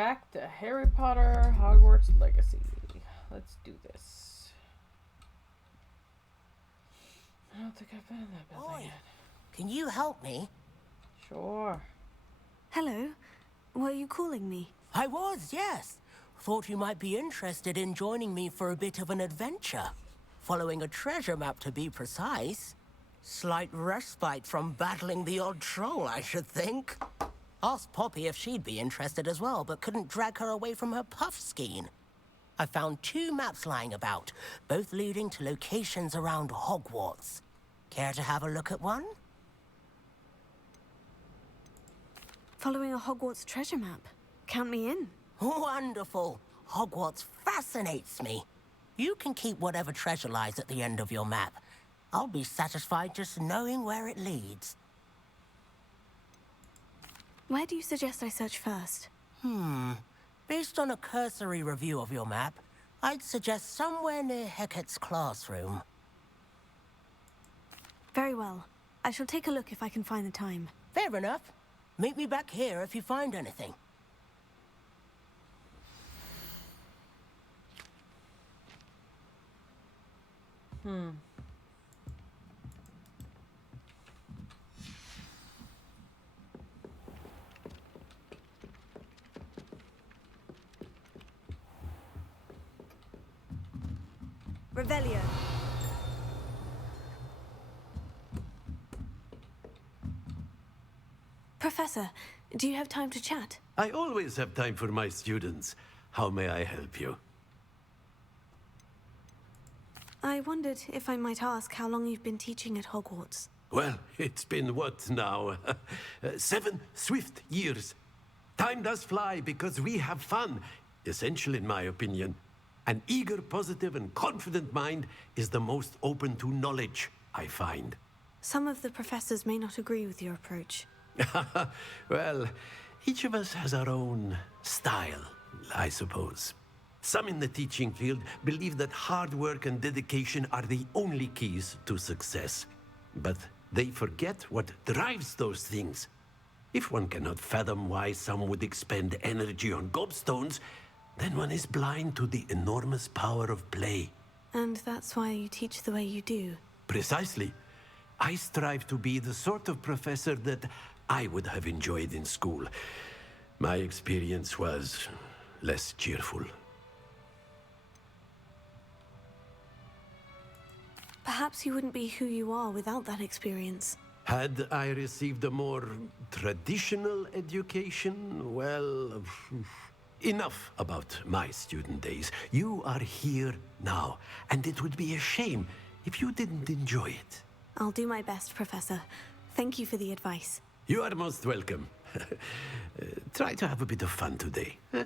Back to Harry Potter Hogwarts Legacy. Let's do this. I don't think I've been in that building yet. Can you help me? Sure. Hello. Were you calling me? I was, yes. Thought you might be interested in joining me for a bit of an adventure. Following a treasure map, to be precise. Slight respite from battling the odd troll, I should think. Asked Poppy if she'd be interested as well, but couldn't drag her away from her puff skein. I found 2 maps lying about, both leading to locations around Hogwarts. Care to have a look at one? Following a Hogwarts treasure map. Count me in. Wonderful. Hogwarts fascinates me. You can keep whatever treasure lies at the end of your map. I'll be satisfied just knowing where it leads. Where do you suggest I search first? Based on a cursory review of your map, I'd suggest somewhere near Hecat's classroom. Very well. I shall take a look if I can find the time. Fair enough. Meet me back here if you find anything. Revelio. Professor, do you have time to chat? I always have time for my students. How may I help you? I wondered if I might ask how long you've been teaching at Hogwarts. Well, it's been what now? 7 swift years. Time does fly because we have fun. Essential in my opinion. An eager, positive, and confident mind is the most open to knowledge, I find. Some of the professors may not agree with your approach. Well, each of us has our own style, I suppose. Some in the teaching field believe that hard work and dedication are the only keys to success. But they forget what drives those things. If one cannot fathom why some would expend energy on gobstones, then one is blind to the enormous power of play. And that's why you teach the way you do. Precisely. I strive to be the sort of professor that I would have enjoyed in school. My experience was less cheerful. Perhaps you wouldn't be who you are without that experience. Had I received a more traditional education, well, enough about my student days. You are here now, and it would be a shame if you didn't enjoy it. I'll do my best, Professor. Thank you for the advice. You are most welcome. Try to have a bit of fun today. Huh?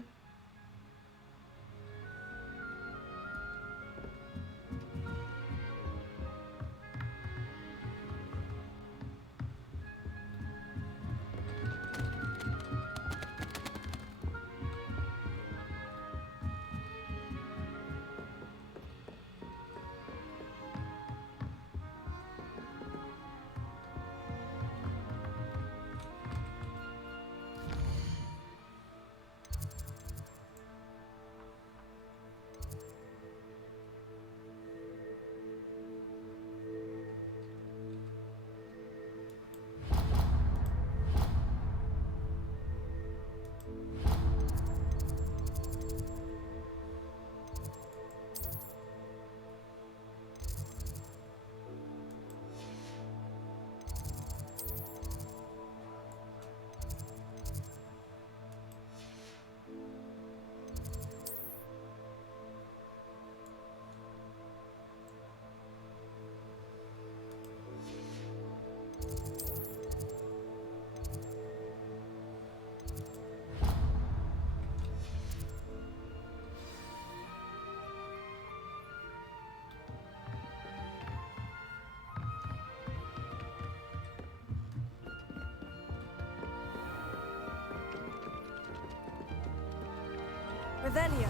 Revelio.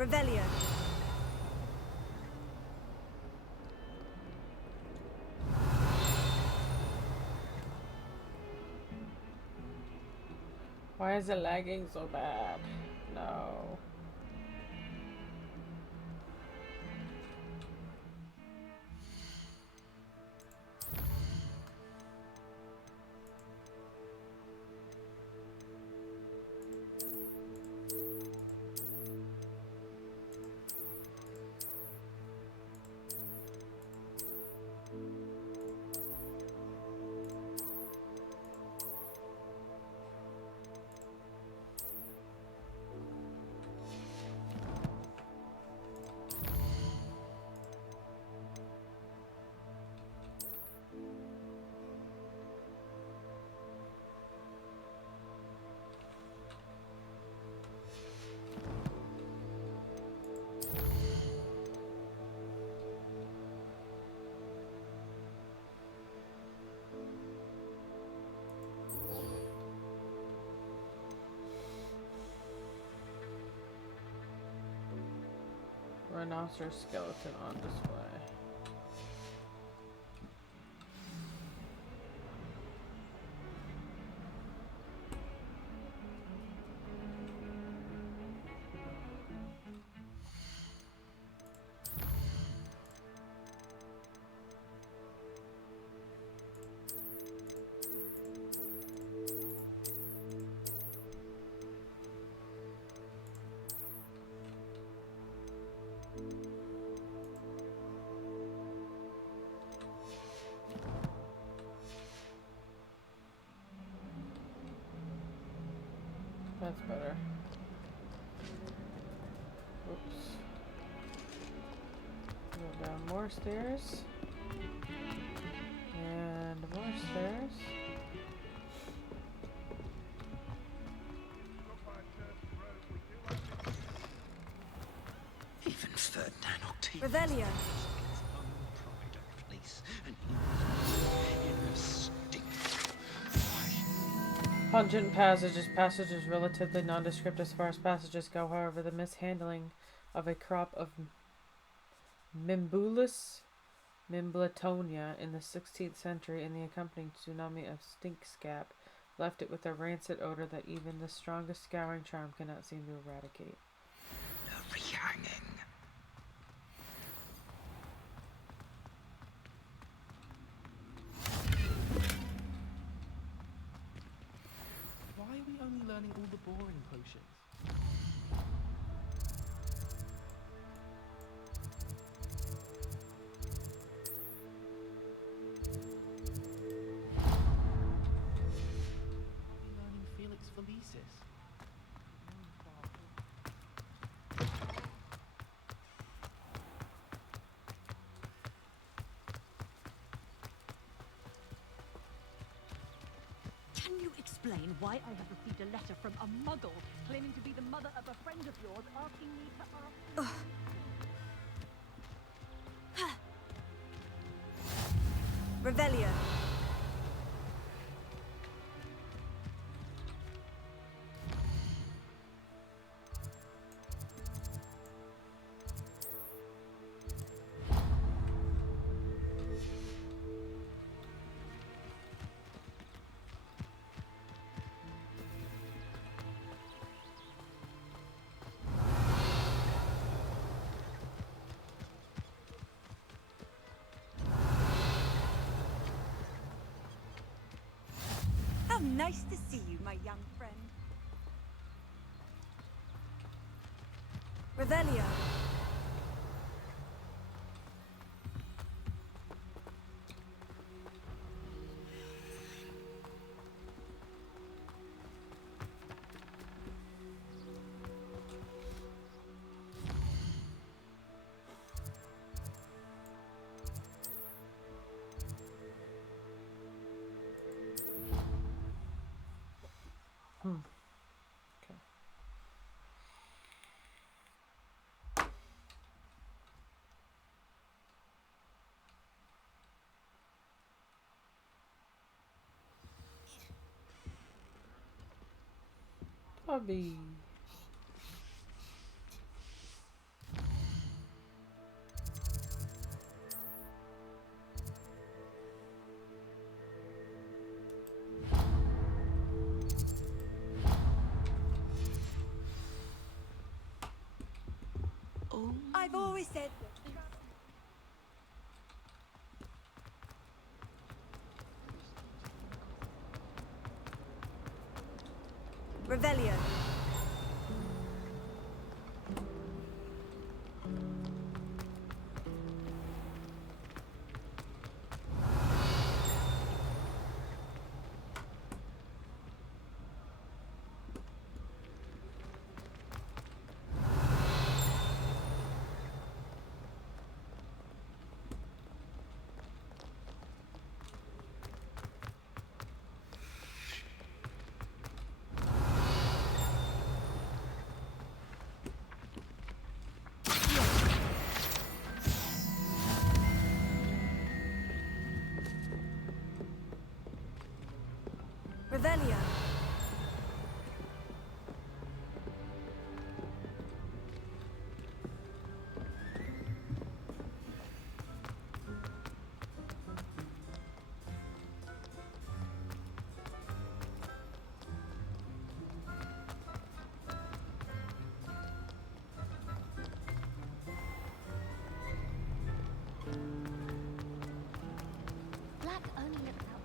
Revelio. Why is it lagging so bad? No. Rhinoceros skeleton on display. That's better. Oops. Go down more stairs. And more stairs. Even Ferdinand Octavius Revelio. his own pride of place, and he in a stink. Pungent passages. Passage is relatively nondescript as far as passages go. However, the mishandling of a crop of Mimbulus Mimbletonia in the 16th century and the accompanying tsunami of stink scap left it with a rancid odor that even the strongest scouring charm cannot seem to eradicate. A rehanging. Why are we only learning all the boring potions? Are we learning Felix Felicis? Can you explain why I have received a letter from a muggle claiming to be the mother of a friend of yours asking me to ask... Revelio. How nice to see you, my young friend. Revelio. Okay. Bobby. I've always said that. Revelio. Revelio. Black only looks out.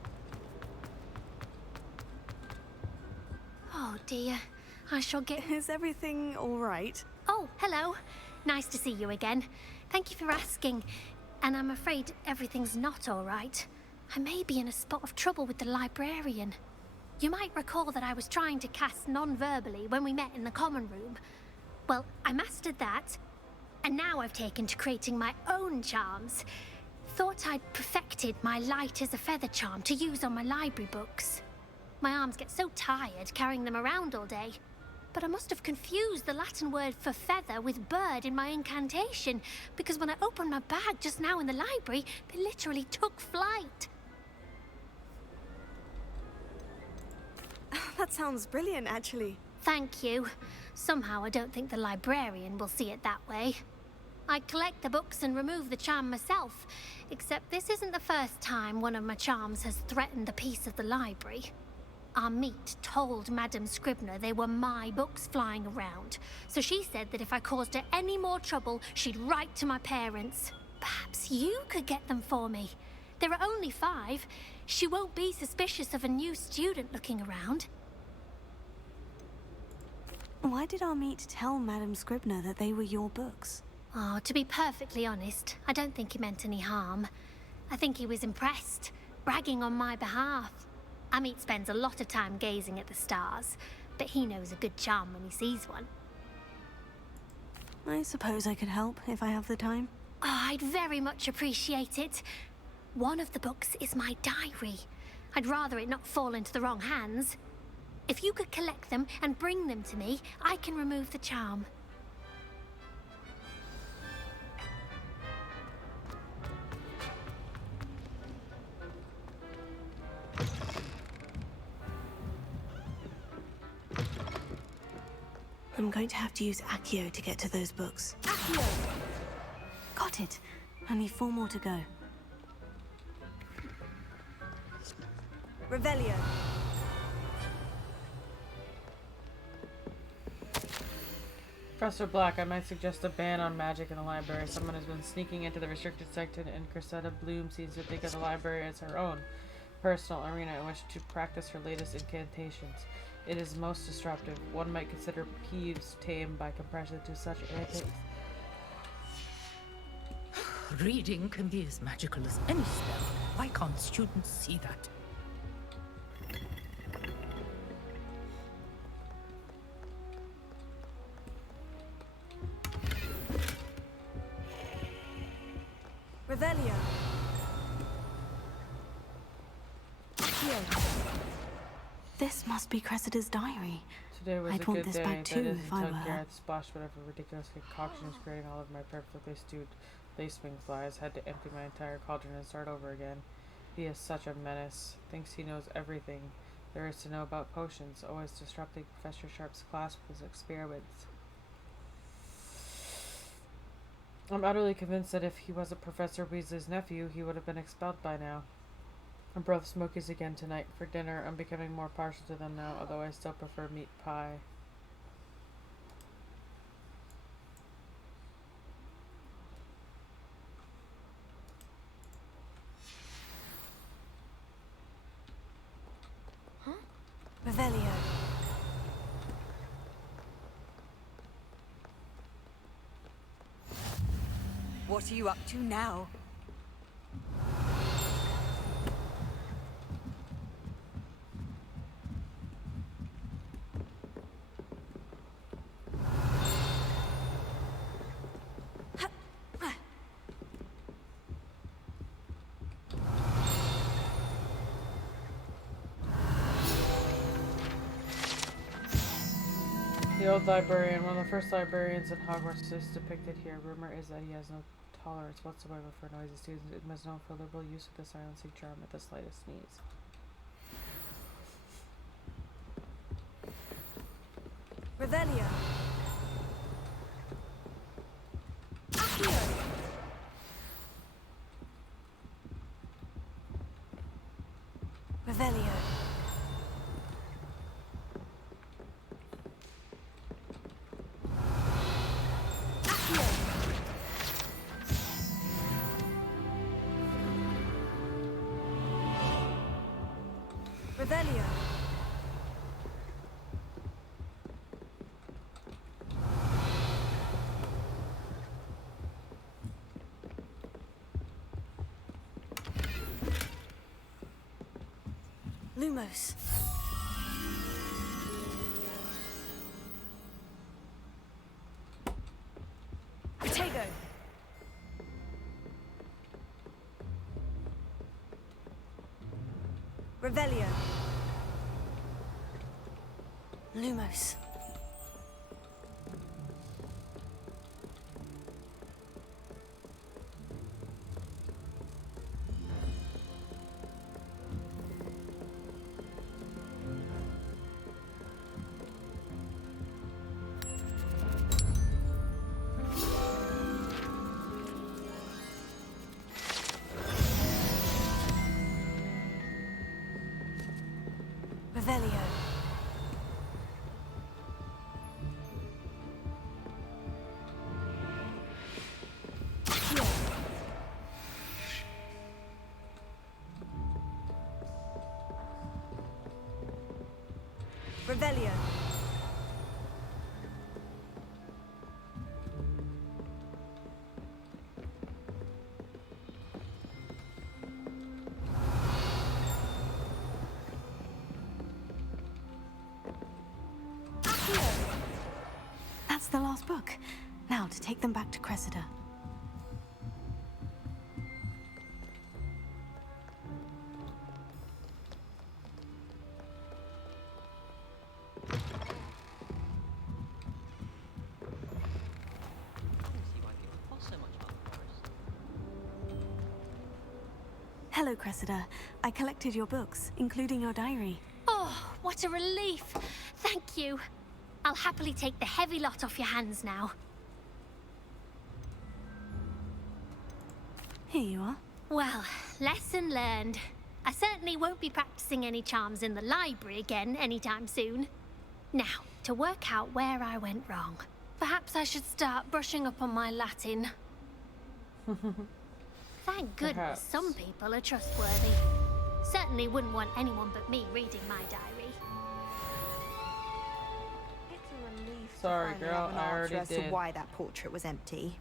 Oh dear, I shall get. Is everything all right? Oh, hello. Nice to see you again. Thank you for asking. And I'm afraid everything's not all right. I may be in a spot of trouble with the librarian. You might recall that I was trying to cast non-verbally when we met in the common room. Well, I mastered that, and now I've taken to creating my own charms. Thought I'd perfected my light as a feather charm to use on my library books. My arms get so tired carrying them around all day. But I must have confused the Latin word for feather with bird in my incantation, because when I opened my bag just now in the library, they literally took flight. That sounds brilliant, actually. Thank you. Somehow I don't think the librarian will see it that way. I collect the books and remove the charm myself, except this isn't the first time one of my charms has threatened the peace of the library. Our meet told Madame Scribner they were my books flying around, so she said that if I caused her any more trouble, she'd write to my parents. Perhaps you could get them for me. There are only 5. She won't be suspicious of a new student looking around. Why did Amit tell Madame Scribner that they were your books? Oh, to be perfectly honest, I don't think he meant any harm. I think he was impressed, bragging on my behalf. Amit spends a lot of time gazing at the stars, but he knows a good charm when he sees one. I suppose I could help if I have the time. Oh, I'd very much appreciate it. One of the books is my diary. I'd rather it not fall into the wrong hands. If you could collect them and bring them to me, I can remove the charm. I'm going to have to use Accio to get to those books. Accio! Got it. Only 4 more to go. Revelio. Professor Black, I might suggest a ban on magic in the library. Someone has been sneaking into the restricted section, and Cressida Bloom seems to think of the library as her own personal arena in which to practice her latest incantations. It is most disruptive. One might consider peeves tamed by compression to such antics. Reading can be as magical as any spell. Why can't students see that? Revelio. This must be Cressida's diary. Today was I'd a want good this day. back too That is if I until were her. Garrett splashed whatever ridiculous concoction is creating all of my perfectly stewed lacewing flies. Had to empty my entire cauldron and start over again. He is such a menace. Thinks he knows everything there is to know about potions. Always disrupting Professor Sharp's class with his experiments. I'm utterly convinced that if he wasn't Professor Weasley's nephew, he would have been expelled by now. I brought Smokies again tonight for dinner. I'm becoming more partial to them now, although I still prefer meat pie. Revelio. What are you up to now? The old librarian, one of the first librarians at Hogwarts, is depicted here. Rumor is that he has no tolerance whatsoever for noisy students. It must known for liberal use of the silencing charm at the slightest sneeze. Revelio. Revelio. Revelio. Lumos. Protego. Revelio. Lumos. Revelio. Revelio. That's the last book. Now to take them back to Cressida. Hello, Cressida. I collected your books, including your diary. Oh, what a relief. Thank you. I'll happily take the heavy lot off your hands now. Here you are. Well, lesson learned. I certainly won't be practicing any charms in the library again anytime soon. Now, to work out where I went wrong. Perhaps I should start brushing up on my Latin. Thank goodness Perhaps. some people are trustworthy. Certainly wouldn't want anyone but me reading my diary. It's a relief to Sorry, finally girl, have an I answer already as to did. why that portrait was empty.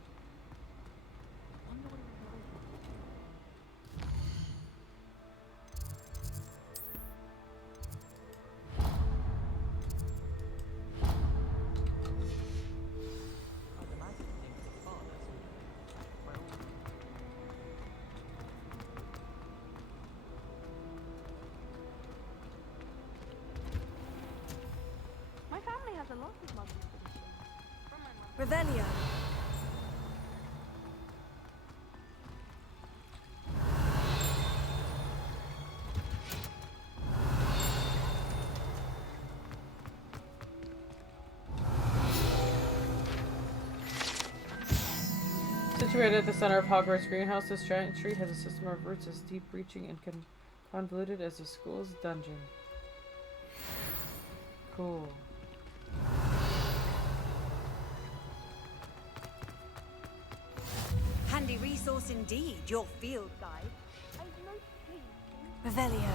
My family has a lot of mugging traditions. Revelio. Situated at the center of Hogwarts Greenhouse, this giant tree has a system of roots as deep-reaching and convoluted as the school's dungeon. Cool. Handy resource indeed, your field guide. Revelio.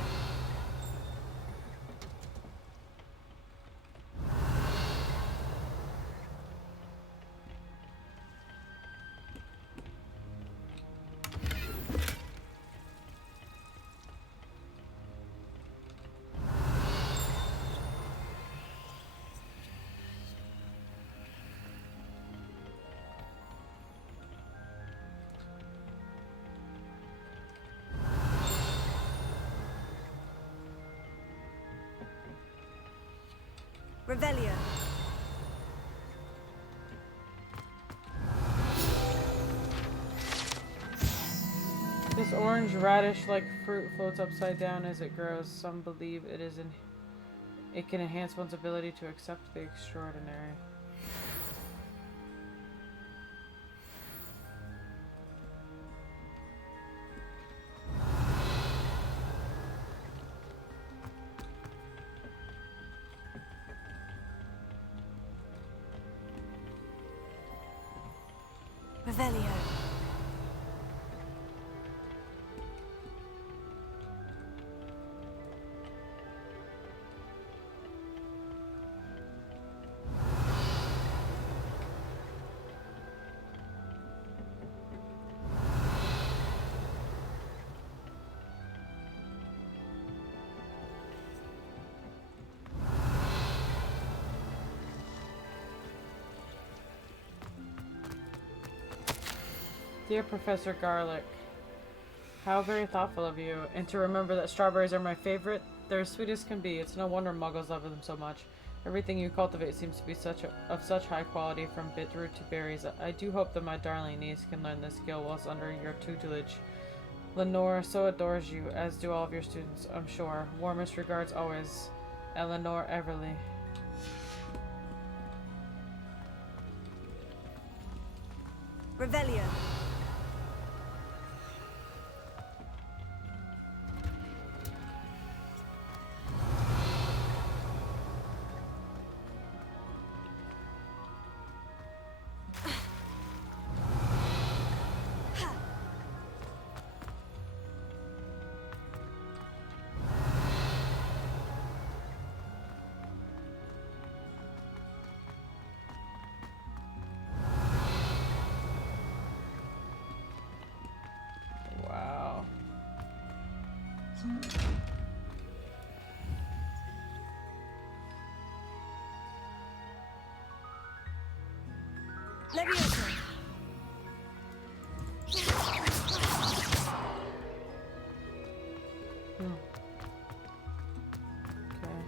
Revelio. This orange radish-like fruit floats upside down as it grows. Some believe it can enhance one's ability to accept the extraordinary. Revelio. Dear Professor Garlic, how very thoughtful of you, and to remember that strawberries are my favorite. They're as sweet as can be. It's no wonder muggles love them so much. Everything you cultivate seems to be of such high quality, from bitroot to berries. I do hope that my darling niece can learn this skill whilst under your tutelage. Lenore so adores you, as do all of your students, I'm sure. Warmest regards always, Eleanor Everly. Revelio. Wow. Leviosa. Hmm. Okay.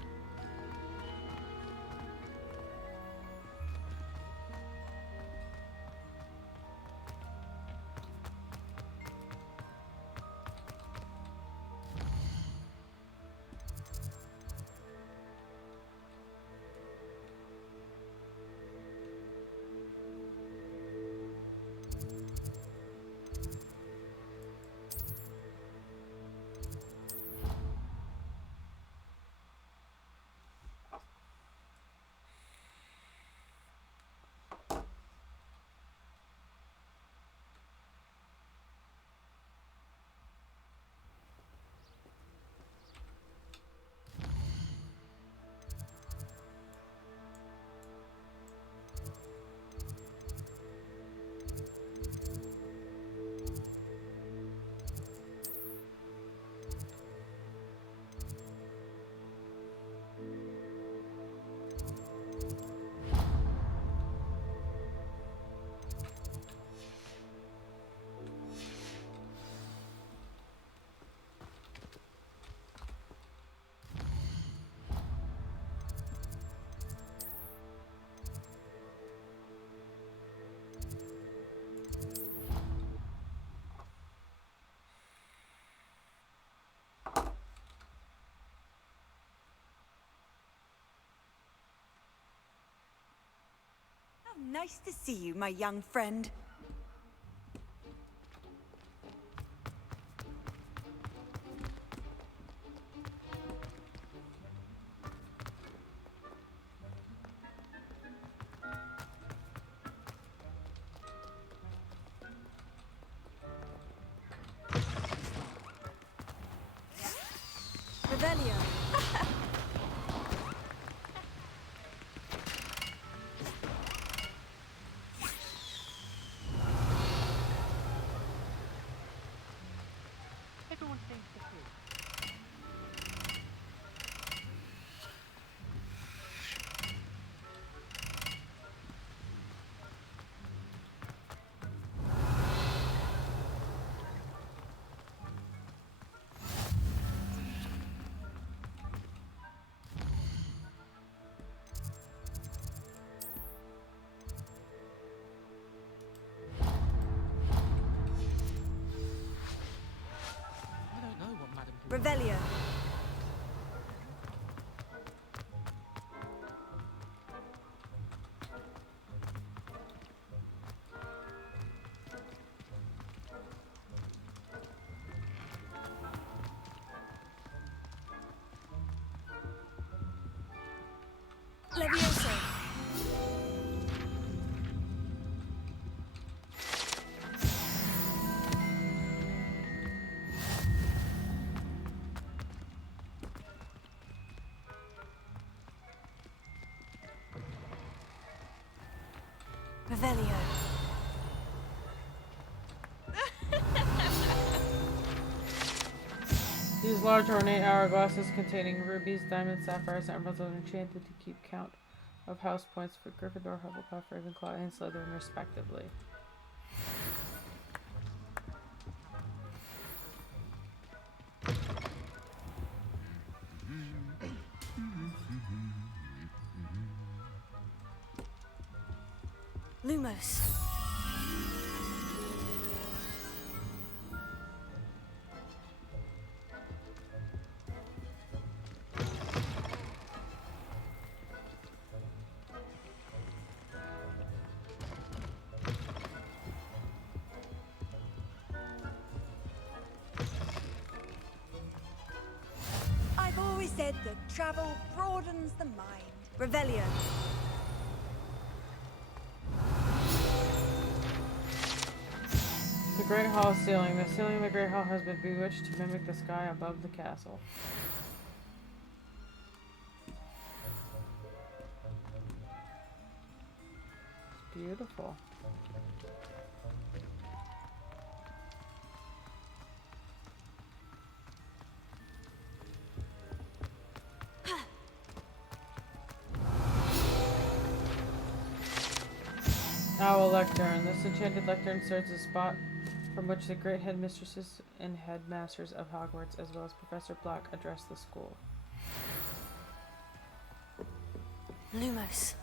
How nice to see you, my young friend. Revelio. Revelio. Levioso. Revelio. These large ornate hourglasses containing rubies, diamonds, sapphires, and emeralds are enchanted to keep count of house points for Gryffindor, Hufflepuff, Ravenclaw, and Slytherin, respectively. Lumos. I've always said that travel broadens the mind. Revelio. The Great Hall ceiling. The ceiling of the Great Hall has been bewitched to mimic the sky above the castle. It's beautiful. Owl Lectern. This enchanted lectern serves as a spot from which the great headmistresses and headmasters of Hogwarts, as well as Professor Black, address the school. Lumos.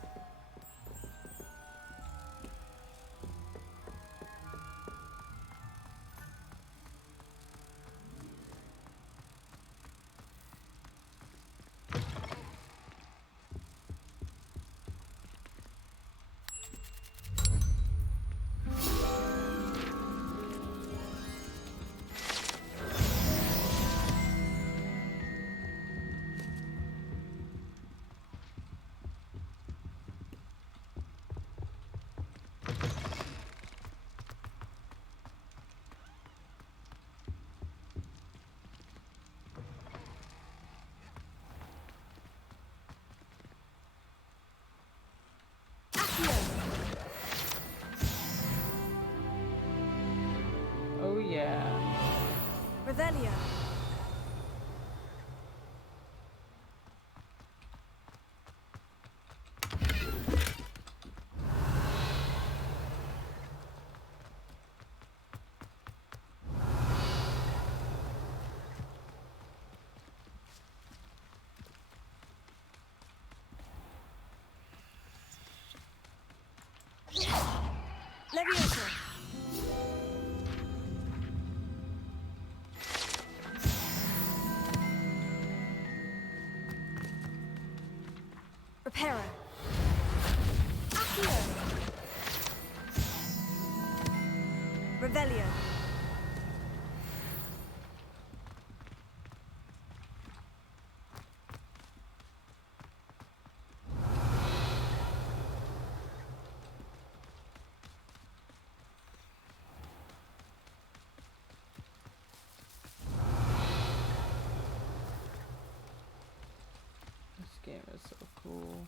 Oh yeah. Revelio. Levioso. Reparo. Accio. Revelio. This game is so cool.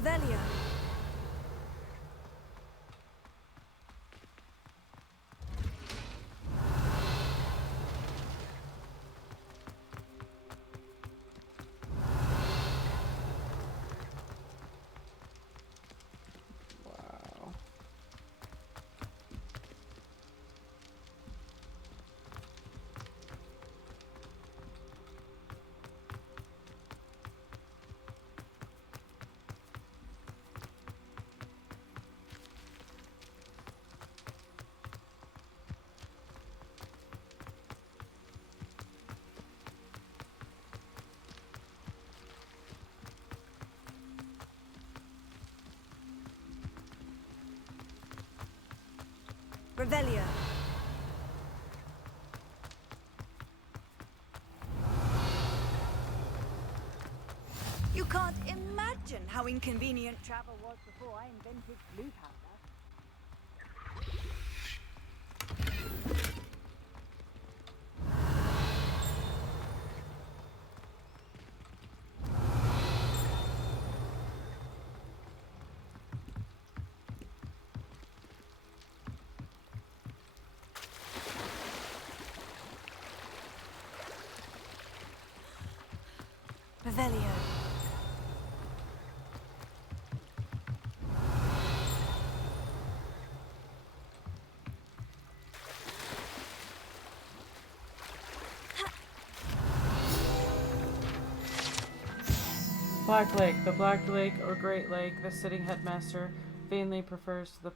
Revelio. Wow. Revelio. You can't imagine how inconvenient travel was before I invented blue powder. Revelio. Black Lake. The Black Lake or Great Lake, the sitting headmaster vainly prefers the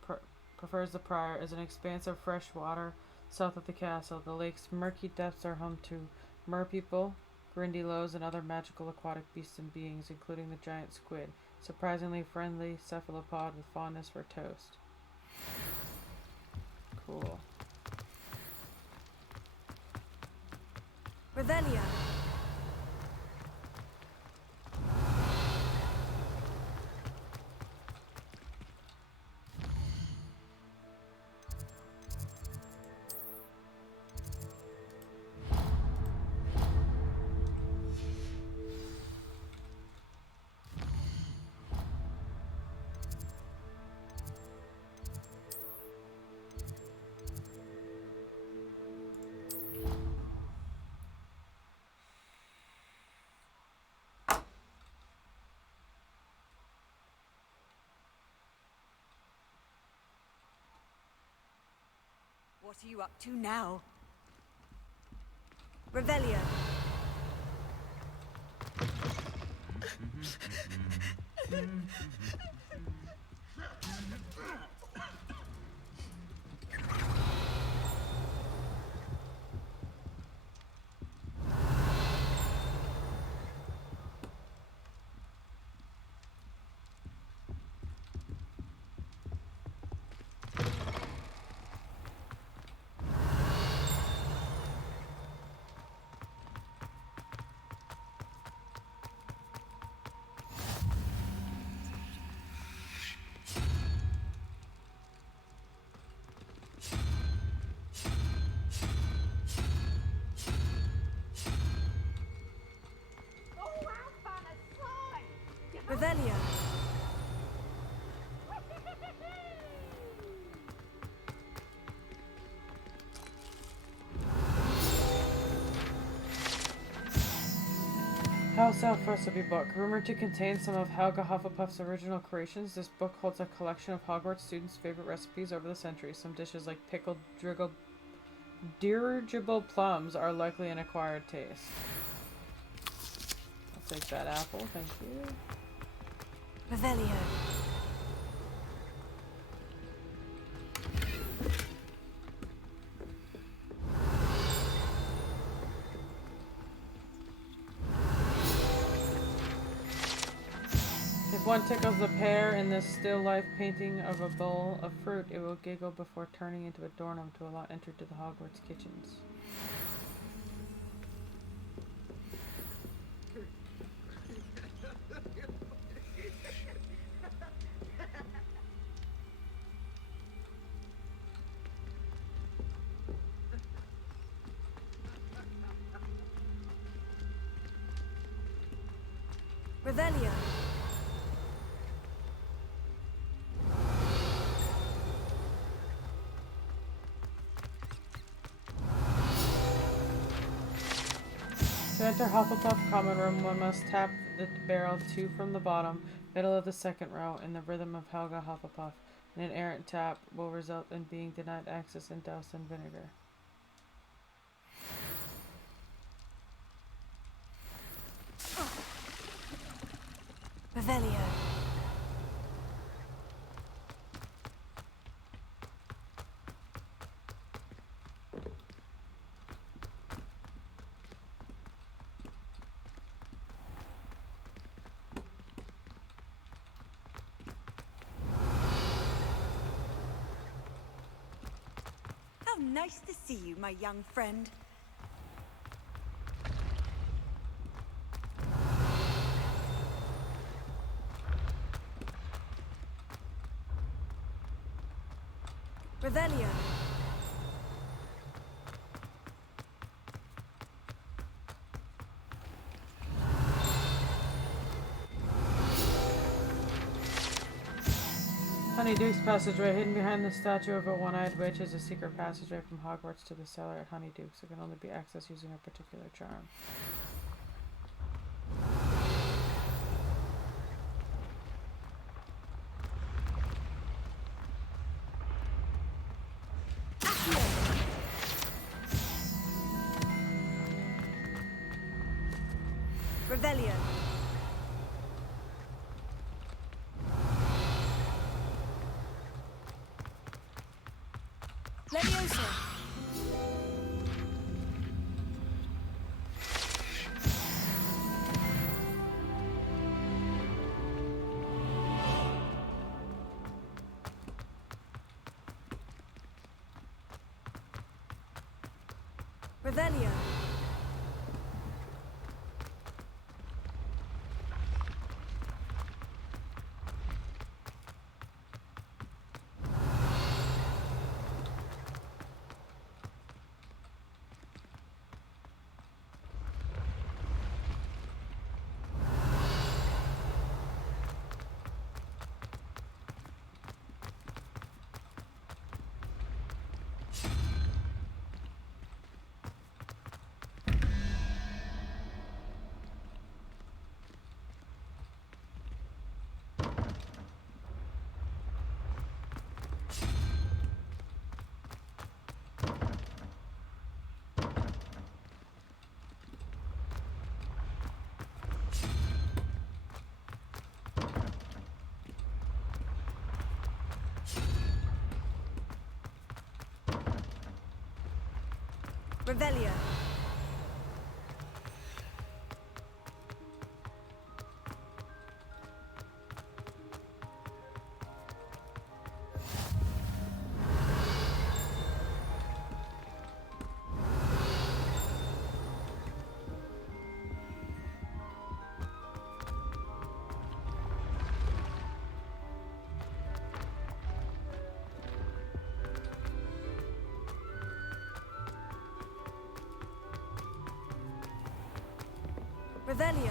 Prior, is an expanse of fresh water south of the castle. The lake's murky depths are home to merpeople, grindylows, and other magical aquatic beasts and beings, including the giant squid, surprisingly friendly cephalopod with fondness for toast. Cool. Revelio. What are you up to now? Revelio. Revelio. House Elf Recipe Book. Rumored to contain some of Helga Hufflepuff's original creations, this book holds a collection of Hogwarts students' favorite recipes over the centuries. Some dishes like pickled dirigible plums are likely an acquired taste. I'll take that apple, thank you. Revelio. If one tickles the pear in this still life painting of a bowl of fruit, it will giggle before turning into a doorknob to allow entry to the Hogwarts kitchens. Revelio. To enter Hufflepuff Common Room, one must tap the barrel 2 from the bottom, middle of the second row, in the rhythm of Helga Hufflepuff. An errant tap will result in being denied access and doused in vinegar. Revelio. How nice to see you, my young friend. Revelio. Honeyduke's passageway, hidden behind the statue of a one-eyed witch, is a secret passageway from Hogwarts to the cellar at Honeyduke's. It can only be accessed using a particular charm. Revelio. Leviosa. Revelio. Revelio. Revelio.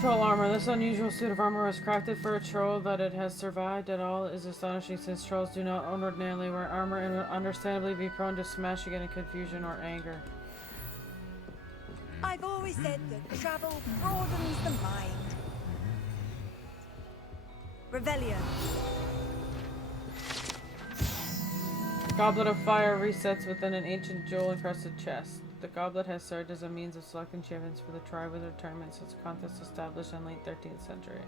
Troll armor. This unusual suit of armor was crafted for a troll. That it has survived at all is astonishing, since trolls do not ordinarily wear armor and would understandably be prone to smashing it in confusion or anger. I've always said that travel broadens the mind. Revelio. Goblet of Fire resets within an ancient jewel-encrusted chest. The goblet has served as a means of selecting champions for the Triwizard Tournament since the contest established in late 13th century.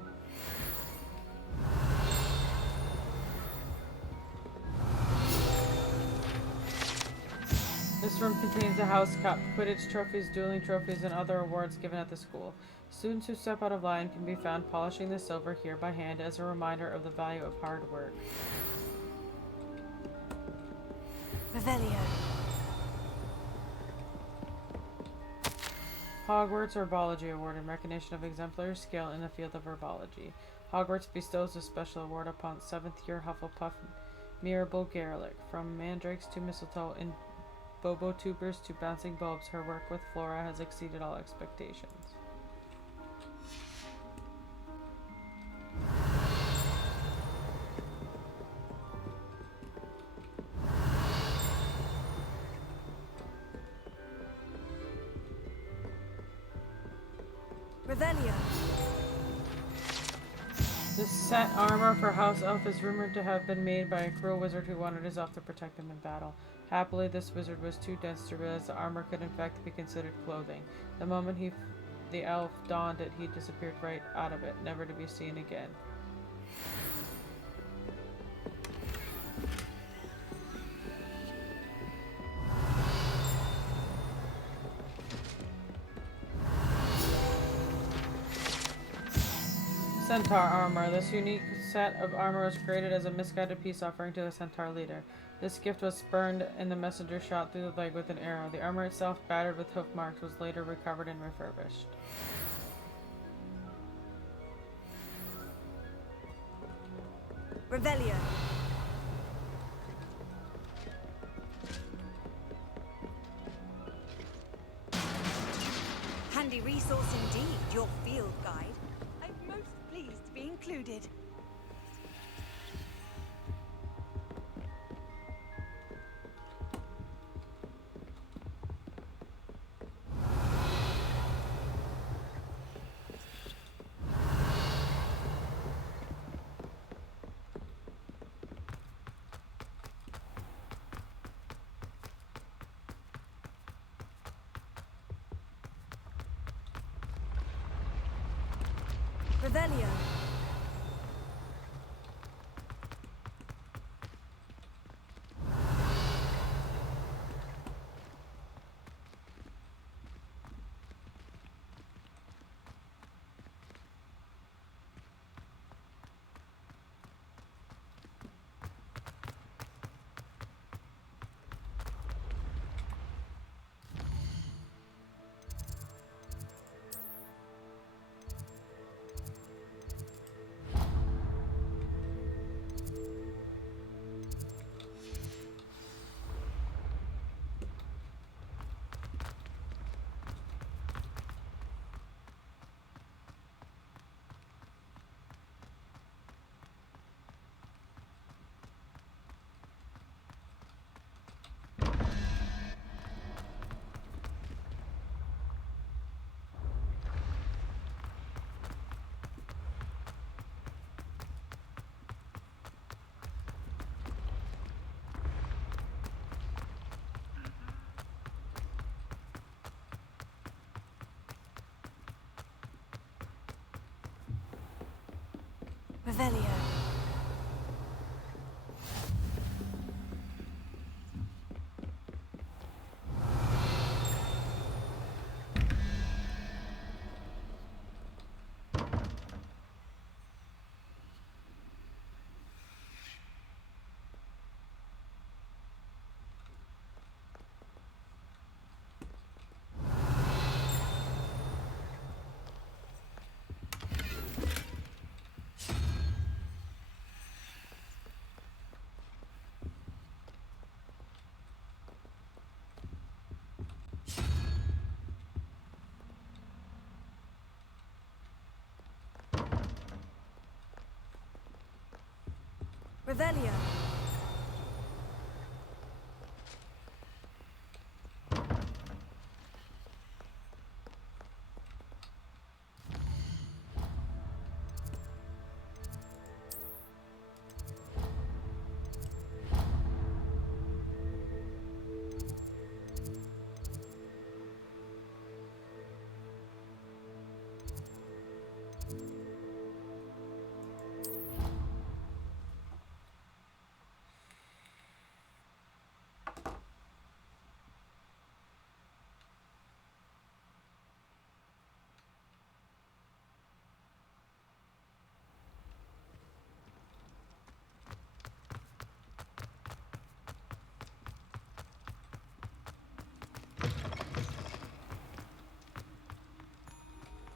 This room contains a house cup, Quidditch trophies, dueling trophies, and other awards given at the school. Students who step out of line can be found polishing the silver here by hand as a reminder of the value of hard work. Revelio. Hogwarts Herbology Award in recognition of exemplary skill in the field of herbology. Hogwarts bestows a special award upon 7th year Hufflepuff Mirabel Garlic. From mandrakes to mistletoe and bobo tubers to bouncing bulbs, her work with flora has exceeded all expectations. Revelio. This set armor for House Elf is rumored to have been made by a cruel wizard who wanted his elf to protect him in battle. Happily, this wizard was too dense to realize the armor could in fact be considered clothing. The moment the elf donned it, he disappeared right out of it, never to be seen again. Centaur armor. This unique set of armor was created as a misguided peace offering to the Centaur leader. This gift was spurned and the messenger shot through the leg with an arrow. The armor itself, battered with hoof marks, was later recovered and refurbished. Revelio. Handy resource indeed, your field guide. I'm most pleased to be included. Revelio. Revelio. Revelio.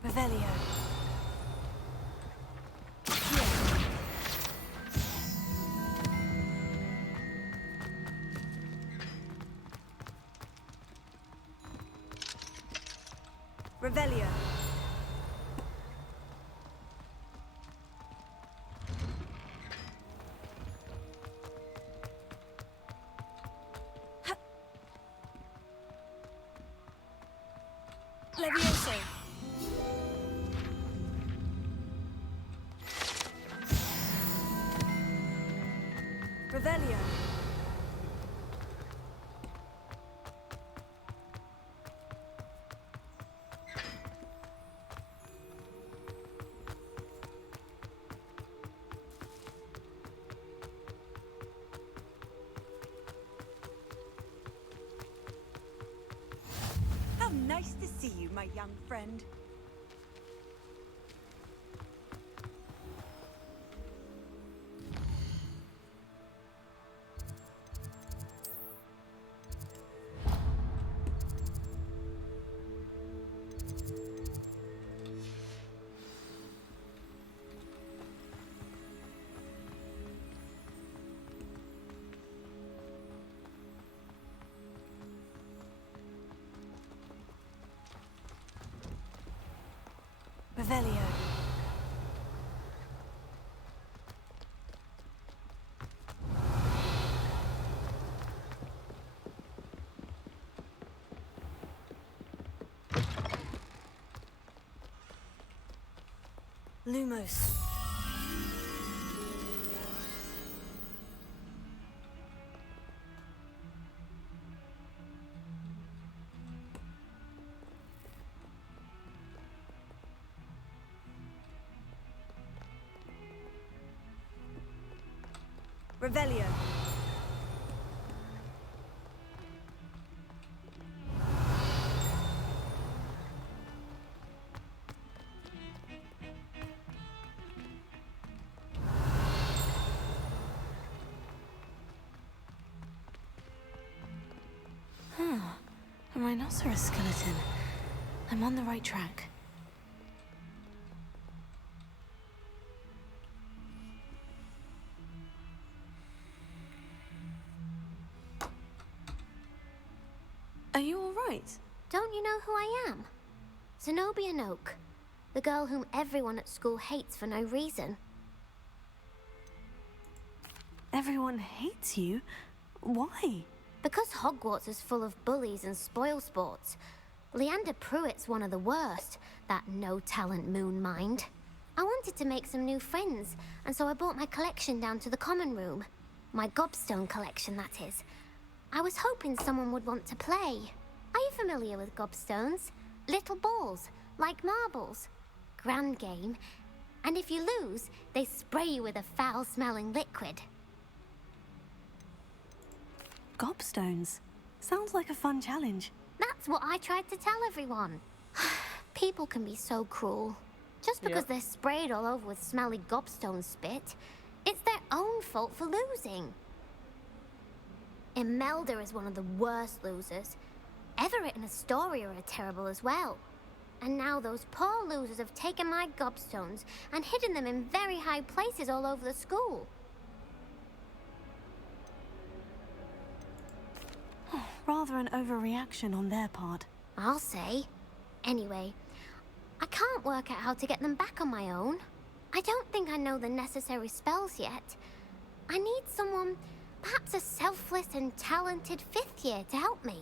Revelio. Revelio. Levioso. Revelio. How nice to see you, my young friend. Revelio. Lumos. Revelio. A rhinoceros skeleton. I'm on the right track. Are you all right? Don't you know who I am? Zenobia Noak, the girl whom everyone at school hates for no reason. Everyone hates you? Why? Because Hogwarts is full of bullies and spoilsports. Leander Pruitt's one of the worst, that no-talent moon mind. I wanted to make some new friends, and so I brought my collection down to the common room. My gobstone collection, that is. I was hoping someone would want to play. Are you familiar with gobstones? Little balls, like marbles. Grand game. And if you lose, they spray you with a foul-smelling liquid. Gobstones. Sounds like a fun challenge. That's what I tried to tell everyone. People can be so cruel. Just because they're sprayed all over with smelly gobstone spit, it's their own fault for losing. Imelda is one of the worst losers. Everett and Astoria are terrible as well. And now those poor losers have taken my gobstones and hidden them in very high places all over the school. Rather an overreaction on their part. I'll say. Anyway, I can't work out how to get them back on my own. I don't think I know the necessary spells yet. I need someone, perhaps a selfless and talented fifth year to help me.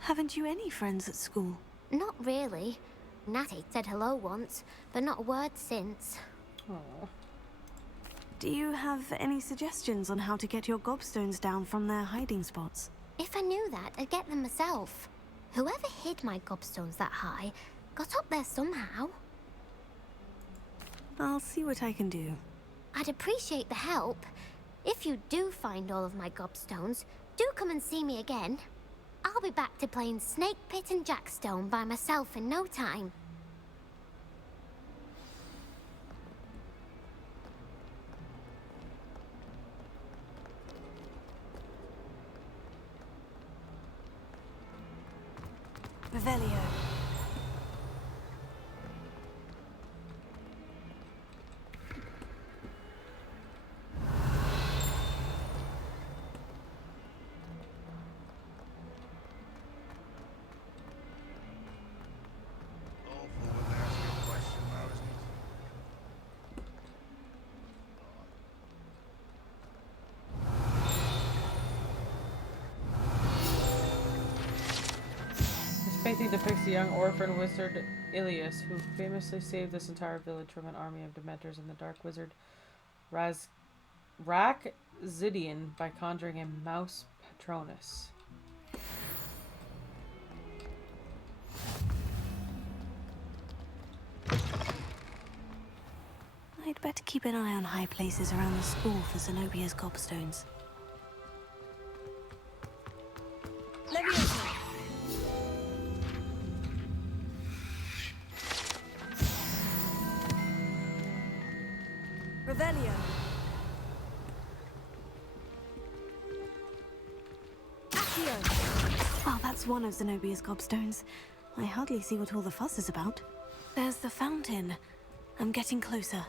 Haven't you any friends at school? Not really. Natty said hello once, but not a word since. Oh. Do you have any suggestions on how to get your gobstones down from their hiding spots? If I knew that, I'd get them myself. Whoever hid my gobstones that high got up there somehow. I'll see what I can do. I'd appreciate the help. If you do find all of my gobstones, do come and see me again. I'll be back to playing Snake Pit and Jackstone by myself in no time. Revelio. Painting depicts the young orphan wizard Ilias, who famously saved this entire village from an army of Dementors and the dark wizard rack Zidian by conjuring a mouse patronus. I'd better keep an eye on high places around the school for Zenobia's gobstones. Leviosa! Revelio! Accio! Well, that's one of Zenobia's gobstones. I hardly see what all the fuss is about. There's the fountain. I'm getting closer.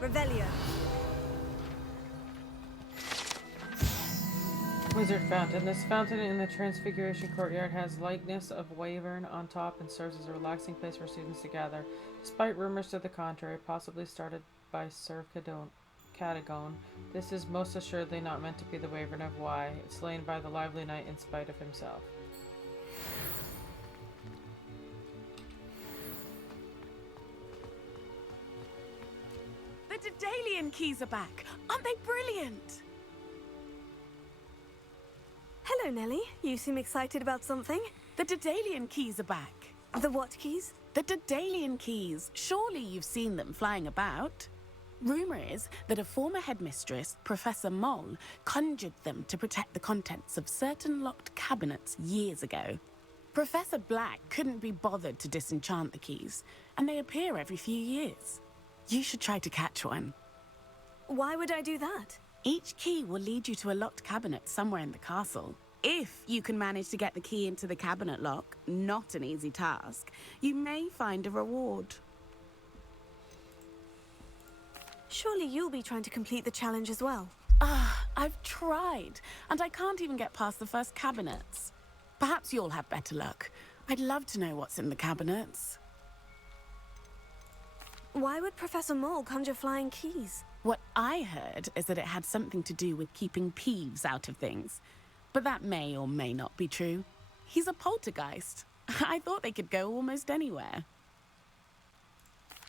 Revelio! Wizard Fountain. This fountain in the Transfiguration Courtyard has likeness of Wyvern on top and serves as a relaxing place for students to gather, despite rumors to the contrary, possibly started by Sir Cadogan. This is most assuredly not meant to be the Wyvern of Wye, slain by the lively knight in spite of himself. The Daedalian keys are back. Aren't they brilliant? Hello, Nellie. You seem excited about something. The Daedalian keys are back. The what keys? The Daedalian keys. Surely you've seen them flying about. Rumor is that a former headmistress, Professor Moll, conjured them to protect the contents of certain locked cabinets years ago. Professor Black couldn't be bothered to disenchant the keys, and they appear every few years. You should try to catch one. Why would I do that? Each key will lead you to a locked cabinet somewhere in the castle. If you can manage to get the key into the cabinet lock, not an easy task, you may find a reward. Surely you'll be trying to complete the challenge as well. I've tried, and I can't even get past the first cabinets. Perhaps you'll have better luck. I'd love to know what's in the cabinets. Why would Professor Moll conjure flying keys? What I heard is that it had something to do with keeping Peeves out of things. But that may or may not be true. He's a poltergeist. I thought they could go almost anywhere.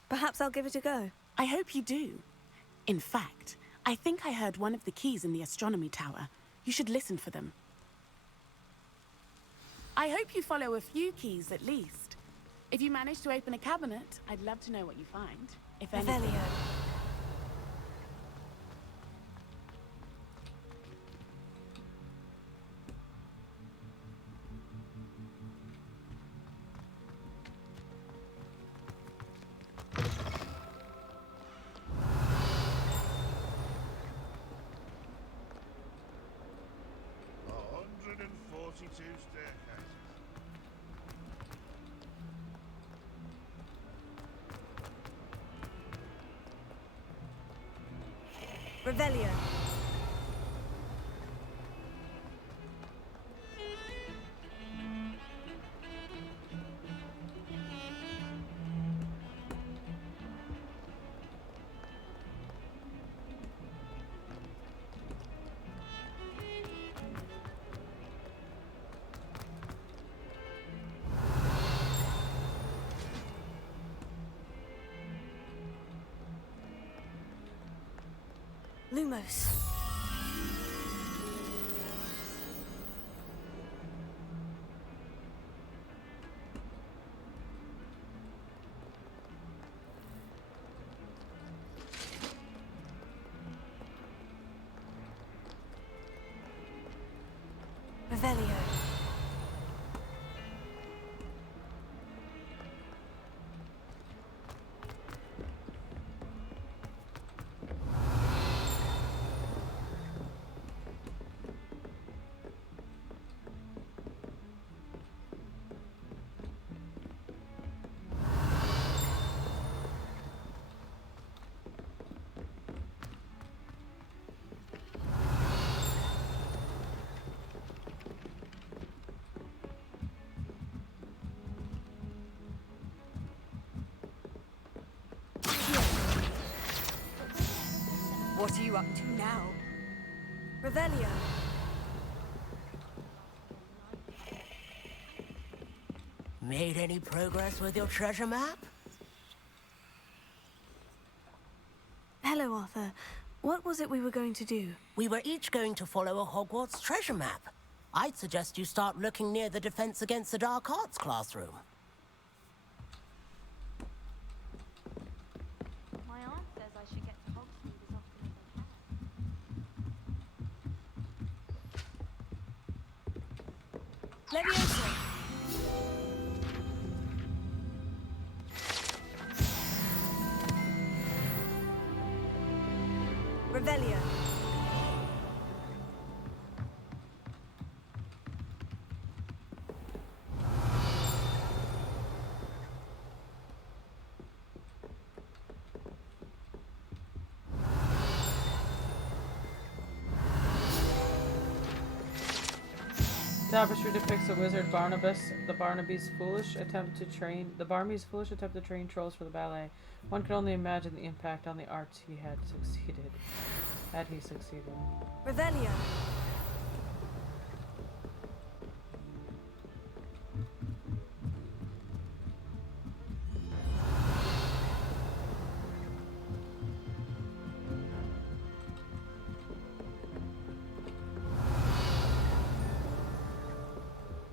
Perhaps I'll give it a go. I hope you do. In fact, I think I heard one of the keys in the astronomy tower. You should listen for them. I hope you follow a few keys at least. If you manage to open a cabinet, I'd love to know what you find. If anything. Revelio. Revelio. Lumos. Revelio. What are you up to now? Revelio. Made any progress with your treasure map? Arthur, what was it we were going to do? We were each going to follow a Hogwarts treasure map. I'd suggest you start looking near the Defense Against the Dark Arts classroom. My aunt says I should get to Hogsmeade as often as I can. Leviosa! Revelio. Tapestry depicts the wizard Barnabas, the Barnaby's foolish attempt to train trolls for the ballet. One can only imagine the impact on the arts he had succeeded. Had he succeeded. Revelio.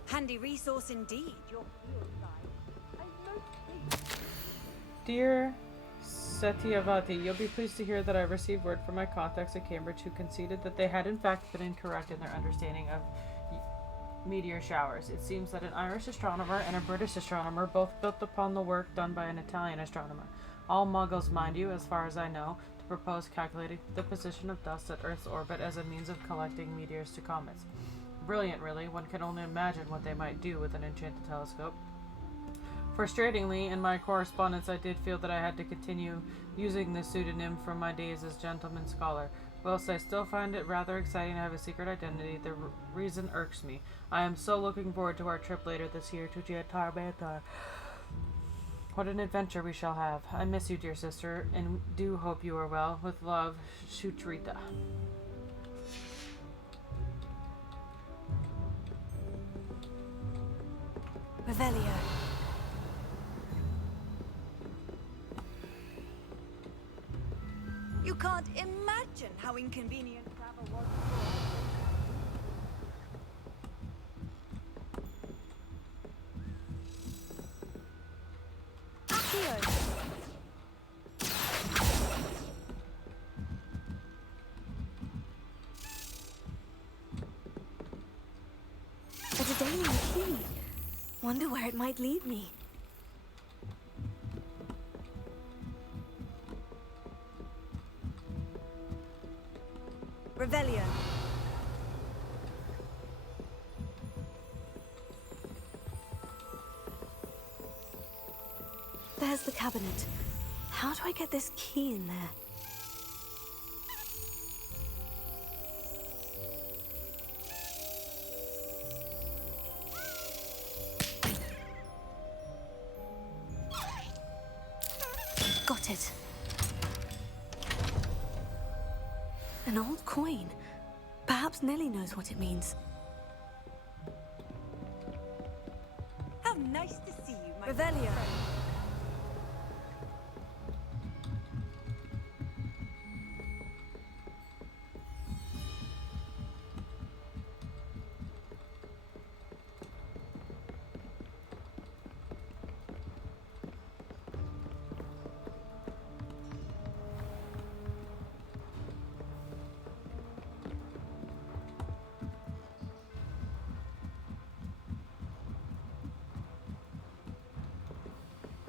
Handy resource indeed, your field guide. I'm most pleased. Dear Satyavati, you'll be pleased to hear that I received word from my contacts at Cambridge who conceded that they had in fact been incorrect in their understanding of meteor showers. It seems that an Irish astronomer and a British astronomer both built upon the work done by an Italian astronomer. All muggles, mind you, as far as I know, to propose calculating the position of dust at Earth's orbit as a means of collecting meteors to comets. Brilliant, really. One can only imagine what they might do with an enchanted telescope. Frustratingly, in my correspondence, I did feel that I had to continue using this pseudonym from my days as gentleman scholar. Whilst I still find it rather exciting to have a secret identity, the reason irks me. I am so looking forward to our trip later this year to Giatarmenta. What an adventure we shall have. I miss you, dear sister, and do hope you are well. With love, Shutrita. Revelio. You can't imagine how inconvenient travel was before. Accio. A Daedalian key. Wonder where it might lead me. Revelio. There's the cabinet. How do I get this key in there? Got it. An old coin. Perhaps Nellie knows what it means. How nice to see you, my Revelio.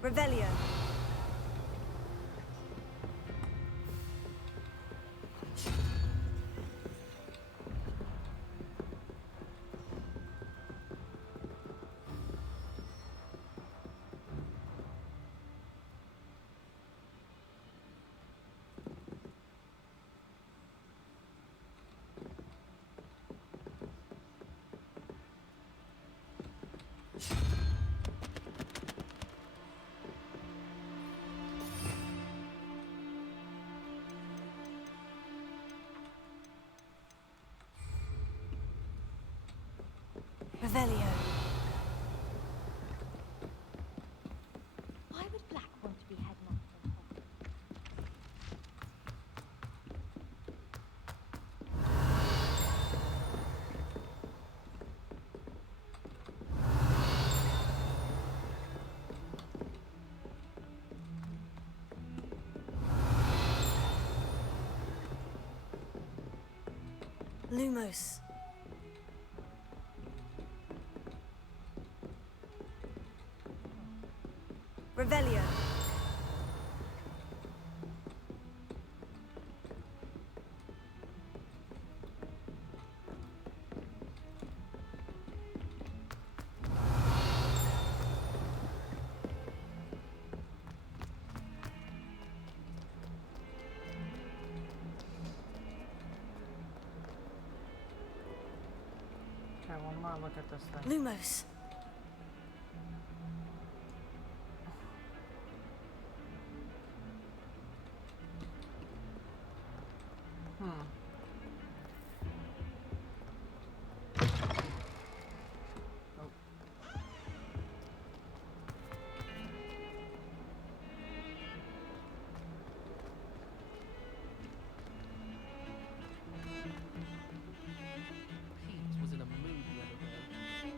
Revelio. Revelio. Why would Black want to be headmaster of Hogwarts? Lumos. Revelio. Okay, one more look at this thing. Lumos. Peeves was in a mood the other day.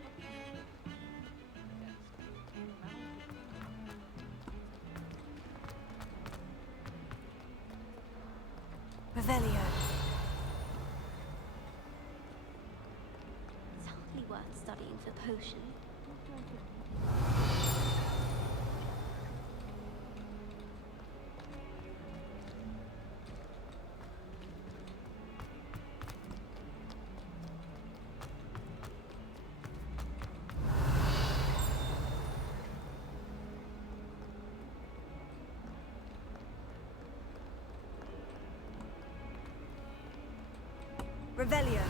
Revelio. It's hardly worth studying for potion. Revelio.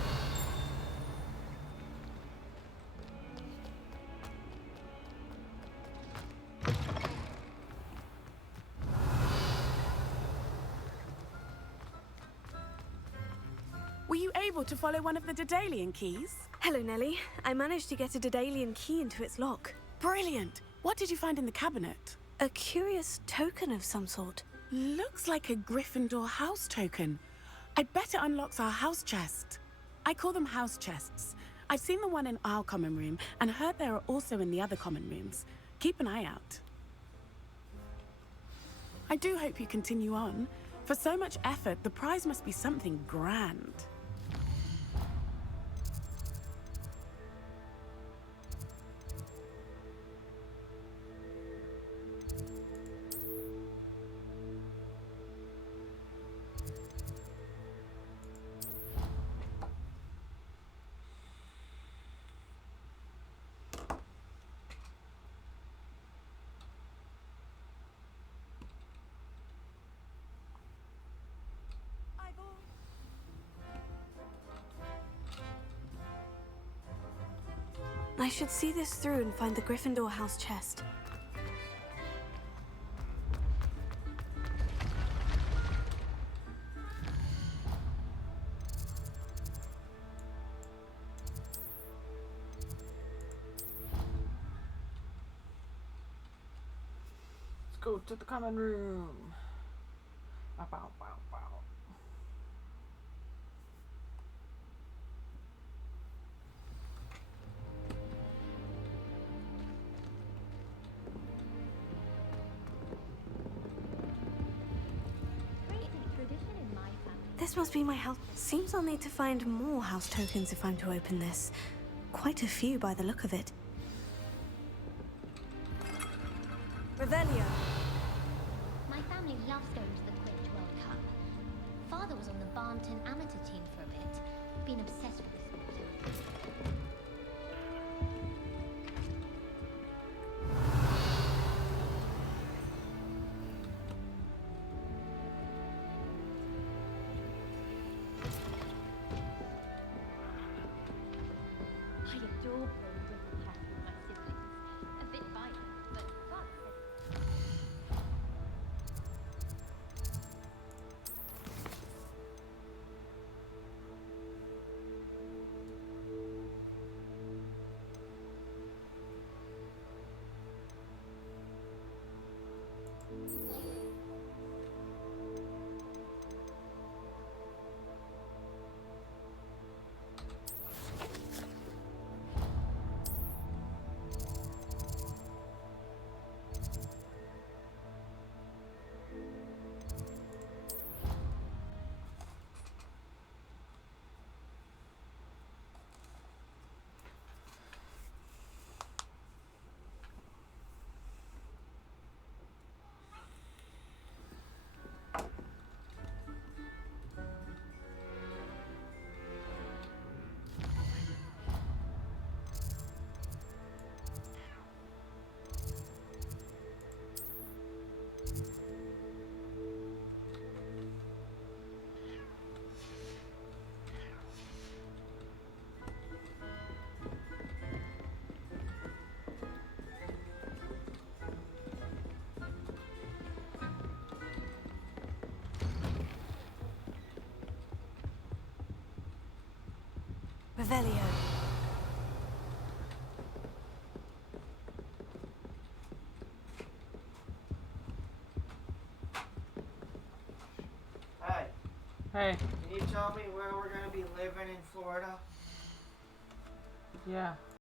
Were you able to follow one of the Daedalian keys? Hello, Nellie. I managed to get a Daedalian key into its lock. Brilliant. What did you find in the cabinet? A curious token of some sort. Looks like a Gryffindor house token. I'd bet it unlocks our house chest. I call them house chests. I've seen the one in our common room and heard there are also in the other common rooms. Keep an eye out. I do hope you continue on. For so much effort, the prize must be something grand. I should see this through and find the Gryffindor house chest. Let's go to the common room. Bow, bow, bow, bow. This must be my house. Seems I'll need to find more house tokens if I'm to open this. Quite a few by the look of it. Revelio. My family loves going to the Quidditch World Cup. Father was on the Barnton amateur team for a bit. Been obsessed with the sport. I adore playing with chess with my siblings. A bit violent, but fun. Revelio. Hey, Hey. can you tell me where we're gonna be living in Florida? Yeah.